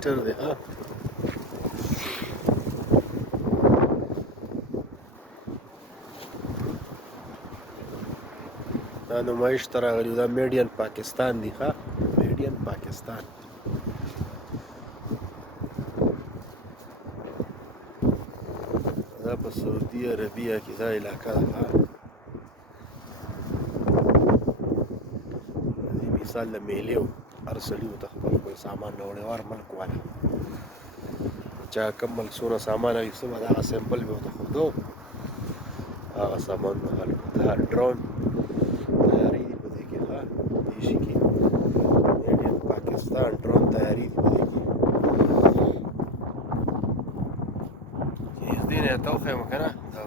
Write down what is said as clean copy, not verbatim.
میټر دی ها. دا نمایش ته راغلي دا میډین پاکستان دی ها، میډین پاکستان. دا په سعودي عربیه کې دا علاقه ده ها. مثال د میلې و، هر سړي ورته خپل خپل سامان راوړی و، هر ملک والا چا کوم ملک څومره سامان اخیسته به د هغه سیمپل به ورته ښودو، هغه سامانونه خلکو ته. ډرون تیاري دي په دې کې ښه، دې شي کې میډین پاکستان ډرون تیاري دي په دې کې. نږدې نه یې ته وښیم که نه، دا